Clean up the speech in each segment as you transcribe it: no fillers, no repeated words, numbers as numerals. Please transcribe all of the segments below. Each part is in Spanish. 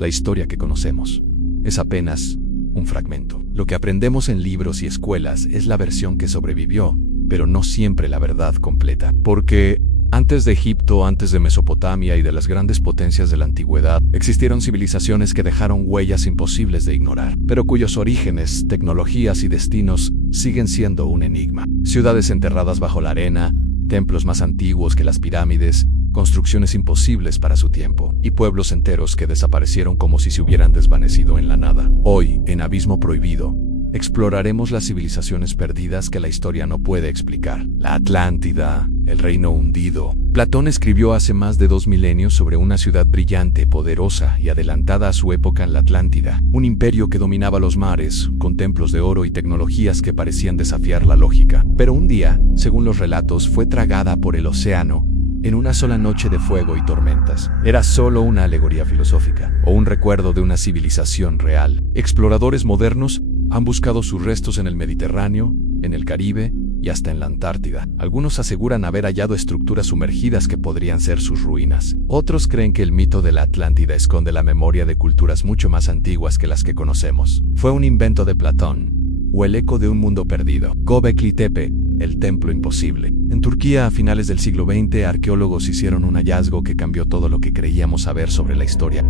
la historia que conocemos es apenas un fragmento. Lo que aprendemos en libros y escuelas es la versión que sobrevivió, pero no siempre la verdad completa. Porque antes de Egipto, antes de Mesopotamia y de las grandes potencias de la antigüedad, existieron civilizaciones que dejaron huellas imposibles de ignorar, pero cuyos orígenes, tecnologías y destinos siguen siendo un enigma. Ciudades enterradas bajo la arena, templos más antiguos que las pirámides, construcciones imposibles para su tiempo, y pueblos enteros que desaparecieron como si se hubieran desvanecido en la nada. Hoy, en Abismo Prohibido, exploraremos las civilizaciones perdidas que la historia no puede explicar. La Atlántida, el reino hundido. Platón escribió hace más de 2 milenios sobre una ciudad brillante, poderosa y adelantada a su época en la Atlántida, un imperio que dominaba los mares, con templos de oro y tecnologías que parecían desafiar la lógica. Pero un día, según los relatos, fue tragada por el océano en una sola noche de fuego y tormentas. Era solo una alegoría filosófica, o un recuerdo de una civilización real. Exploradores modernos han buscado sus restos en el Mediterráneo, en el Caribe y hasta en la Antártida. Algunos aseguran haber hallado estructuras sumergidas que podrían ser sus ruinas. Otros creen que el mito de la Atlántida esconde la memoria de culturas mucho más antiguas que las que conocemos. Fue un invento de Platón, o el eco de un mundo perdido. Göbekli Tepe, el templo imposible. En Turquía, a finales del siglo XX, arqueólogos hicieron un hallazgo que cambió todo lo que creíamos saber sobre la historia.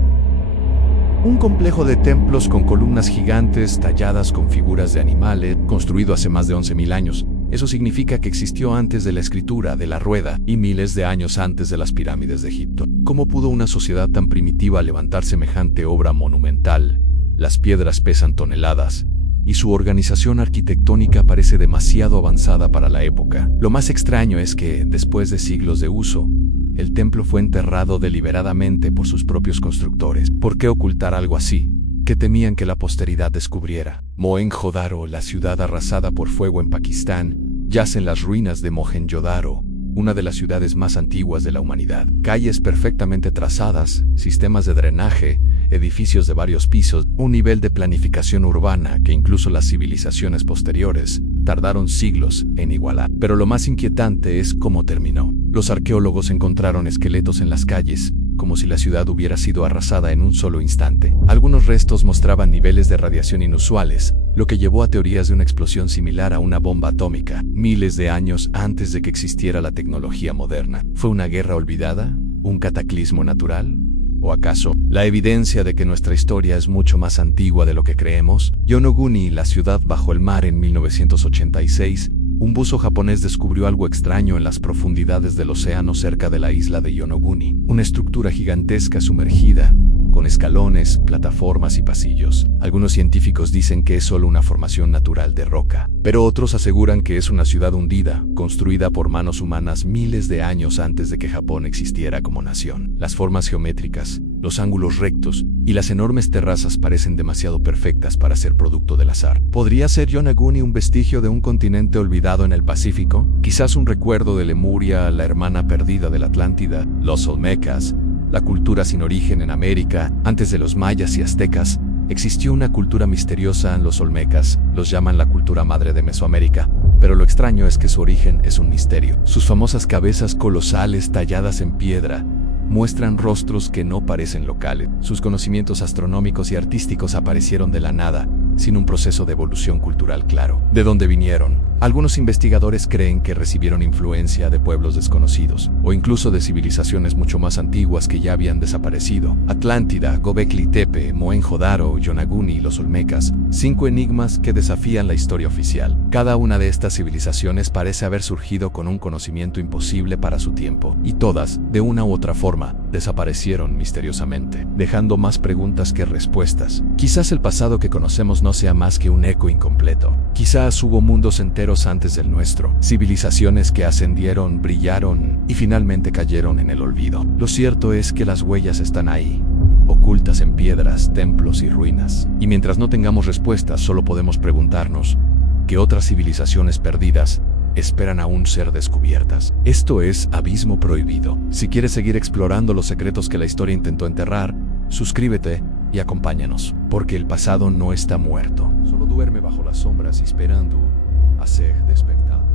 Un complejo de templos con columnas gigantes talladas con figuras de animales, construido hace más de 11.000 años. Eso significa que existió antes de la escritura, de la rueda, y miles de años antes de las pirámides de Egipto. ¿Cómo pudo una sociedad tan primitiva levantar semejante obra monumental? Las piedras pesan toneladas, y su organización arquitectónica parece demasiado avanzada para la época. Lo más extraño es que, después de siglos de uso, el templo fue enterrado deliberadamente por sus propios constructores. ¿Por qué ocultar algo así? ¿Qué temían que la posteridad descubriera? Mohenjo-Daro, la ciudad arrasada por fuego en Pakistán, yace en las ruinas de Mohenjo-Daro, una de las ciudades más antiguas de la humanidad. Calles perfectamente trazadas, sistemas de drenaje, edificios de varios pisos, un nivel de planificación urbana que incluso las civilizaciones posteriores tardaron siglos en igualar. Pero lo más inquietante es cómo terminó. Los arqueólogos encontraron esqueletos en las calles, como si la ciudad hubiera sido arrasada en un solo instante. Algunos restos mostraban niveles de radiación inusuales, lo que llevó a teorías de una explosión similar a una bomba atómica, miles de años antes de que existiera la tecnología moderna. ¿Fue una guerra olvidada? ¿Un cataclismo natural? ¿O acaso la evidencia de que nuestra historia es mucho más antigua de lo que creemos? Yonaguni, la ciudad bajo el mar. En 1986, un buzo japonés descubrió algo extraño en las profundidades del océano cerca de la isla de Yonaguni. Una estructura gigantesca sumergida, con escalones, plataformas y pasillos. Algunos científicos dicen que es solo una formación natural de roca, pero otros aseguran que es una ciudad hundida, construida por manos humanas miles de años antes de que Japón existiera como nación. Las formas geométricas, los ángulos rectos y las enormes terrazas parecen demasiado perfectas para ser producto del azar. ¿Podría ser Yonaguni un vestigio de un continente olvidado en el Pacífico? Quizás un recuerdo de Lemuria, la hermana perdida de la Atlántida, los Olmecas, la cultura sin origen en América. Antes de los mayas y aztecas, existió una cultura misteriosa en los Olmecas. Los llaman la cultura madre de Mesoamérica, pero lo extraño es que su origen es un misterio. Sus famosas cabezas colosales talladas en piedra muestran rostros que no parecen locales. Sus conocimientos astronómicos y artísticos aparecieron de la nada, sin un proceso de evolución cultural claro. ¿De dónde vinieron? Algunos investigadores creen que recibieron influencia de pueblos desconocidos, o incluso de civilizaciones mucho más antiguas que ya habían desaparecido. Atlántida, Göbekli Tepe, Mohenjo-Daro, Yonaguni y los Olmecas, 5 enigmas que desafían la historia oficial. Cada una de estas civilizaciones parece haber surgido con un conocimiento imposible para su tiempo, y todas, de una u otra forma, desaparecieron misteriosamente, dejando más preguntas que respuestas. Quizás el pasado que conocemos no sea más que un eco incompleto. Quizás hubo mundos enteros antes del nuestro, civilizaciones que ascendieron, brillaron y finalmente cayeron en el olvido. Lo cierto es que las huellas están ahí, ocultas en piedras, templos y ruinas. Y mientras no tengamos respuestas, solo podemos preguntarnos ¿qué otras civilizaciones perdidas esperan aún ser descubiertas? Esto es Abismo Prohibido. Si quieres seguir explorando los secretos que la historia intentó enterrar, suscríbete y acompáñanos, porque el pasado no está muerto, solo duerme bajo las sombras esperando a ser despertado.